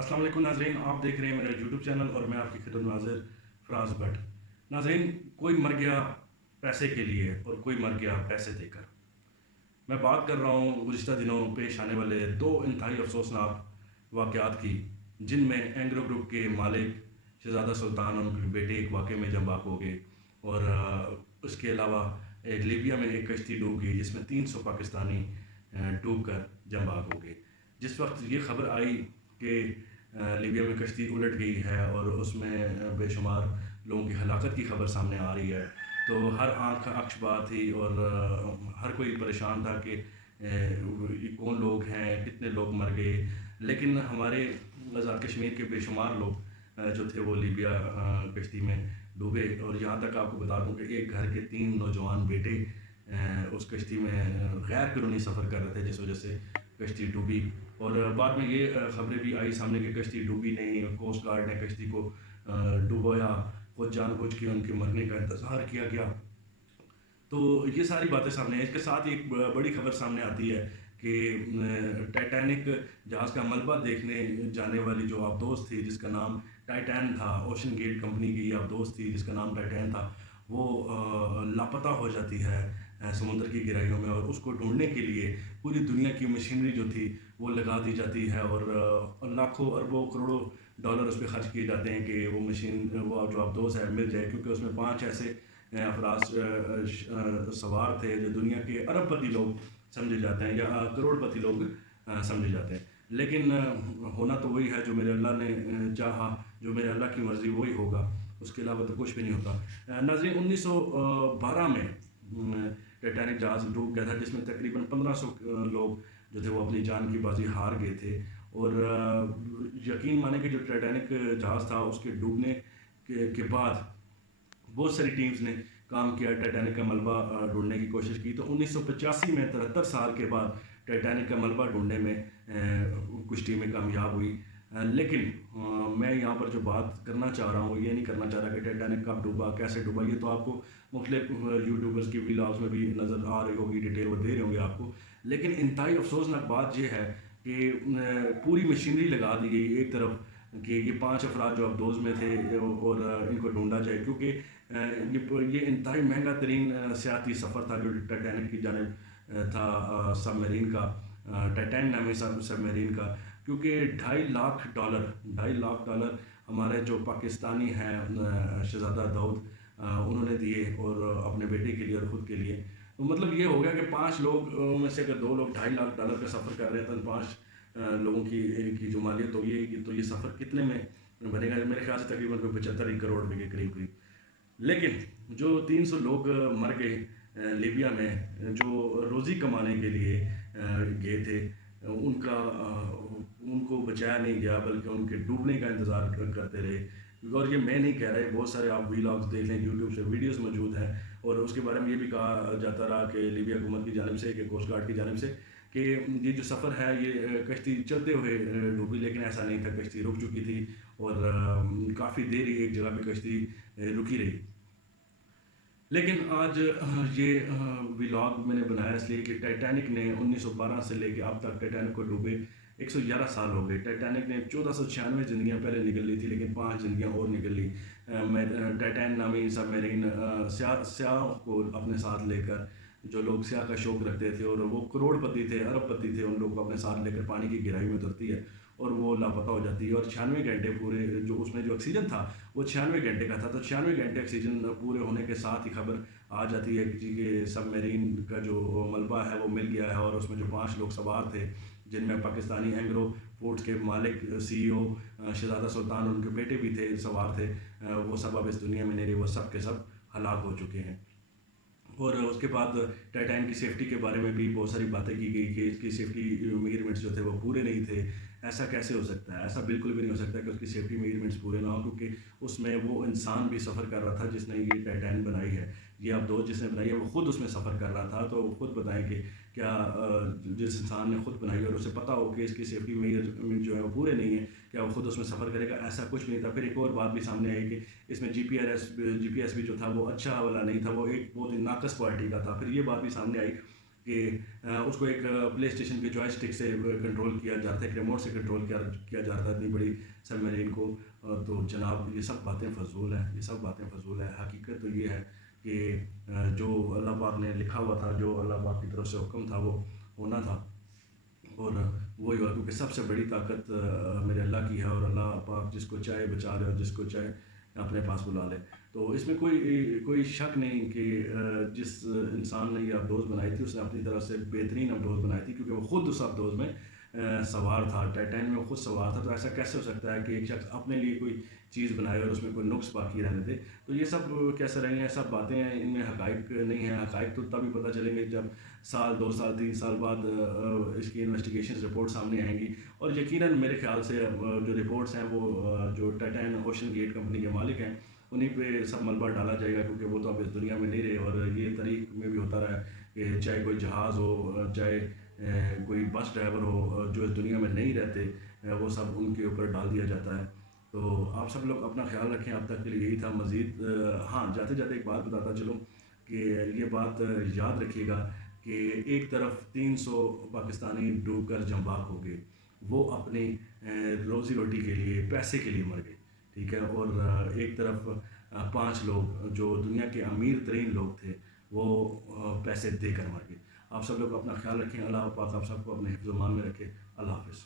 السلام علیکم ناظرین، آپ دیکھ رہے ہیں میرا یوٹیوب چینل اور میں آپ کی خدمت میں حاضر فراز بٹ۔ ناظرین، کوئی مر گیا پیسے کے لیے اور کوئی مر گیا پیسے دے کر۔ میں بات کر رہا ہوں گزشتہ دنوں پیش آنے والے دو انتہائی افسوسناک واقعات کی، جن میں اینگرو گروپ کے مالک شہزادہ سلطان اور ان کے بیٹے ایک واقعے میں جم بحق ہو گئے، اور اس کے علاوہ ایک لیبیا میں ایک کشتی ڈوب گئی جس میں 300 پاکستانی ڈوب کر جم بحق ہو گئے۔ جس وقت یہ خبر آئی کہ لیبیا میں کشتی الٹ گئی ہے اور اس میں بے شمار لوگوں کی ہلاکت کی خبر سامنے آ رہی ہے، تو ہر آنکھ اکش بات تھی اور ہر کوئی پریشان تھا کہ یہ کون لوگ ہیں، کتنے لوگ مر گئے۔ لیکن ہمارے آزاد کشمیر کے بے شمار لوگ جو تھے وہ لیبیا کشتی میں ڈوبے، اور یہاں تک آپ کو بتا دوں کہ ایک گھر کے 3 نوجوان بیٹے اس کشتی میں غیر قانونی سفر کر رہے تھے، جس وجہ سے کشتی ڈوبی۔ اور بعد میں یہ خبریں بھی آئی سامنے کہ کشتی ڈوبی نہیں، کوسٹ گارڈ نے کشتی کو ڈوبویا، خود جان بوجھ کے ان کے مرنے کا انتظار کیا گیا۔ تو یہ ساری باتیں سامنے ہیں۔ اس کے ساتھ ایک بڑی خبر سامنے آتی ہے کہ ٹائٹینک جہاز کا ملبہ دیکھنے جانے والی جو آبدوز تھی جس کا نام ٹائٹین تھا، اوشن گیٹ کمپنی کی یہ آبدوز تھی جس کا نام ٹائٹین تھا، وہ لاپتہ ہو جاتی ہے سمندر کی گہرائیوں میں، اور اس کو ڈھونڈنے کے لیے پوری دنیا کی مشینری جو تھی وہ لگا دی جاتی ہے، اور لاکھوں اربوں کروڑوں ڈالر اس پہ خرچ کیے جاتے ہیں کہ وہ وہ جو آبدوز ہے مل جائے، کیونکہ اس میں 5 ایسے افراد سوار تھے جو دنیا کے ارب پتی لوگ سمجھے جاتے ہیں یا کروڑ پتی لوگ سمجھے جاتے ہیں۔ لیکن ہونا تو وہی ہے جو میرے اللہ نے چاہا، جو میرے اللہ کی مرضی وہی ہوگا، اس کے علاوہ تو کچھ بھی نہیں ہوتا۔ ناظرین، 1912 میں ٹائٹینک جہاز ڈوب گیا تھا جس میں تقریباً 1500 لوگ جو تھے وہ اپنی جان کی بازی ہار گئے تھے، اور یقین مانیں کہ جو ٹائٹینک جہاز تھا اس کے ڈوبنے کے بعد بہت ساری ٹیمز نے کام کیا، ٹائٹینک کا ملبہ ڈھونڈنے کی کوشش کی۔ تو 1985 میں 73 سال کے بعد ٹائٹینک کا ملبہ ڈھونڈنے میں کچھ ٹیمیں کامیاب ہوئی۔ لیکن میں یہاں پر جو بات کرنا چاہ رہا ہوں یہ نہیں کرنا چاہ رہا کہ ٹائٹینک کب ڈوبا، کیسے ڈوبا، یہ تو آپ کو مختلف یوٹیوبرز کی ویلاگز میں بھی نظر آ رہی ہوگی، ڈیٹیل وہ دے رہے ہوں گے آپ کو۔ لیکن انتہائی افسوسناک بات یہ ہے کہ پوری مشینری لگا دی گئی ایک طرف کہ یہ 5 افراد جو آبدوز میں تھے اور ان کو ڈھونڈا جائے، کیونکہ یہ انتہائی مہنگا ترین سیاحتی سفر تھا جو ٹائٹینک کی جانب تھا، سب میرین کا، ٹائٹین نامی سب میرین کا، کیونکہ $2.5 لاکھ ہمارے جو پاکستانی ہیں شہزادہ داؤد انہوں نے دیے، اور اپنے بیٹے کے لیے اور خود کے لیے۔ مطلب یہ ہو گیا کہ 5 لوگ میں سے اگر 2 لوگ $2.5 لاکھ کا سفر کر رہے ہیں تو 5 لوگوں کی جو مالیت ہوگی تو یہ سفر کتنے میں بنے گا؟ میرے خیال سے تقریباً 75 کروڑ روپے کے قریب۔ لیکن جو 300 لوگ مر گئے لیبیا میں جو روزی کمانے کے لیے گئے تھے، ان کو بچایا نہیں گیا بلکہ ان کے ڈوبنے کا انتظار کرتے رہے۔ اور یہ میں نہیں کہہ رہا، بہت سارے آپ ویلاگز دیکھ لیں، یوٹیوب سے ویڈیوز موجود ہیں، اور اس کے بارے میں یہ بھی کہا جاتا رہا کہ لیبیا حکومت کی جانب سے، کہ کوسٹ گارڈ کی جانب سے، کہ یہ جو سفر ہے یہ کشتی چلتے ہوئے ڈوبی، لیکن ایسا نہیں تھا، کشتی رک چکی تھی اور کافی دیر ایک جگہ پہ کشتی رکی رہی۔ لیکن آج یہ ویلاگ میں نے بنایا اس لیے کہ ٹائٹینک نے 1912 سے لے کے اب تک ٹائٹینک کو ڈوبے 111 سال ہو گئے۔ ٹائٹینک نے 1496 زندگیاں پہلے نکل لی تھی، لیکن 5 زندگیاں اور نکل لی۔ ٹائٹین نامی سب میرین سیاح کو اپنے ساتھ لے کر، جو لوگ سیاح کا شوق رکھتے تھے اور وہ کروڑ پتی تھے، ارب پتی تھے، ان لوگوں کو اپنے ساتھ لے کر پانی کی گہرائی میں اترتی ہے اور وہ لاپتہ ہو جاتی ہے، اور 96 گھنٹے پورے جو اس میں جو آکسیجن تھا وہ 96 گھنٹے کا تھا، تو 96 گھنٹے آکسیجن پورے ہونے کے ساتھ ہی خبر آ جاتی ہے کہ سب میرین کا جو ملبہ ہے وہ مل گیا ہے، اور اس میں جو 5 لوگ سوار تھے جن میں پاکستانی اینگرو پورٹس کے مالک CEO شہزادہ سلطان اور ان کے بیٹے بھی تھے، سوار تھے، وہ سب اب اس دنیا میں نہیں رہے، وہ سب کے سب ہلاک ہو چکے ہیں۔ اور اس کے بعد ٹائٹین کی سیفٹی کے بارے میں بھی بہت ساری باتیں کی گئی کہ اس کی سیفٹی میجرمنٹس جو تھے وہ پورے نہیں تھے۔ ایسا کیسے ہو سکتا ہے؟ ایسا بالکل بھی نہیں ہو سکتا کہ اس کی سیفٹی میجرمنٹس پورے نہ ہوں، کیونکہ اس میں وہ انسان بھی سفر کر رہا تھا جس نے یہ ٹائٹین بنائی ہے، یہ آبدوز جس نے بنائی ہے وہ خود اس میں سفر کر رہا تھا۔ تو خود بتائیں کہ کیا جس انسان نے خود بنائی اور اسے پتہ ہو کہ اس کی سیفٹی میجرمنٹ جو ہے وہ پورے نہیں ہیں، کیا وہ خود اس میں سفر کرے گا؟ ایسا کچھ نہیں تھا۔ پھر ایک اور بات بھی سامنے آئی کہ اس میں جی پی ایس بھی جو تھا وہ اچھا والا نہیں تھا، وہ ایک بہت ہی ناقص کوالٹی کا تھا۔ پھر یہ بات بھی سامنے آئی کہ اس کو ایک پلے اسٹیشن کے جوائے اسٹک سے کنٹرول کیا جاتا ہے، ایک ریموٹ سے کنٹرول کیا جاتا ہے اتنی بڑی سب مرین کو. تو جناب یہ سب باتیں فضول ہیں، یہ سب باتیں فضول ہیں. حقیقت تو یہ ہے کہ جو اللہ پاک نے لکھا ہوا تھا، جو اللہ پاک کی طرف سے حکم تھا وہ ہونا تھا، اور وہی ہوا. کیونکہ سب سے بڑی طاقت میرے اللہ کی ہے، اور اللہ پاک جس کو چاہے بچا لے اور جس کو چاہے اپنے پاس بلا لے. تو اس میں کوئی شک نہیں کہ جس انسان نے یہ ابدوز بنائی تھی اس نے اپنی طرف سے بہترین ابدوز بنائی تھی، کیونکہ وہ خود اس ابدوز میں سوار تھا، ٹائٹین میں وہ خود سوار تھا. تو ایسا کیسے ہو سکتا ہے کہ ایک شخص اپنے لیے کوئی چیز بنائے اور اس میں کوئی نقص باقی رہنے دے؟ تو یہ سب کیسے رہیں گے؟ سب باتیں ہیں، ان میں حقائق نہیں ہیں. حقائق تو تب ہی پتہ چلیں گے جب سال 2 سال 3 سال بعد اس کی انویسٹیگیشن رپورٹ سامنے آئیں گی. اور یقیناً میرے خیال سے جو رپورٹس ہیں وہ جو ٹائٹین اوشن گیٹ کمپنی کے مالک ہیں انہیں پہ سب ملبہ ڈالا جائے گا، کیونکہ وہ تو اب اس دنیا میں نہیں رہے. اور یہ تاریخ میں بھی ہوتا رہا ہے کہ چاہے کوئی جہاز ہو، چاہے کوئی بس ڈرائیور ہو جو اس دنیا میں نہیں رہتے، وہ سب ان کے اوپر ڈال دیا جاتا ہے. تو آپ سب لوگ اپنا خیال رکھیں. اب تک کے لیے یہی تھا. مزید ہاں جاتے جاتے ایک بات بتاتا چلوں کہ یہ بات یاد رکھیے گا کہ ایک طرف 300 پاکستانی ڈوب کر جمباک ہو گئے، وہ اپنی روزی روٹی کے لیے، پیسے کے لیے مر گئے، ٹھیک ہے. اور ایک طرف 5 لوگ جو دنیا کے امیر ترین لوگ تھے وہ پیسے دے کر مر گئے. آپ سب لوگ اپنا خیال رکھیں. اللہ پاک آپ سب کو اپنے حفظ و امان میں رکھے. اللہ حافظ.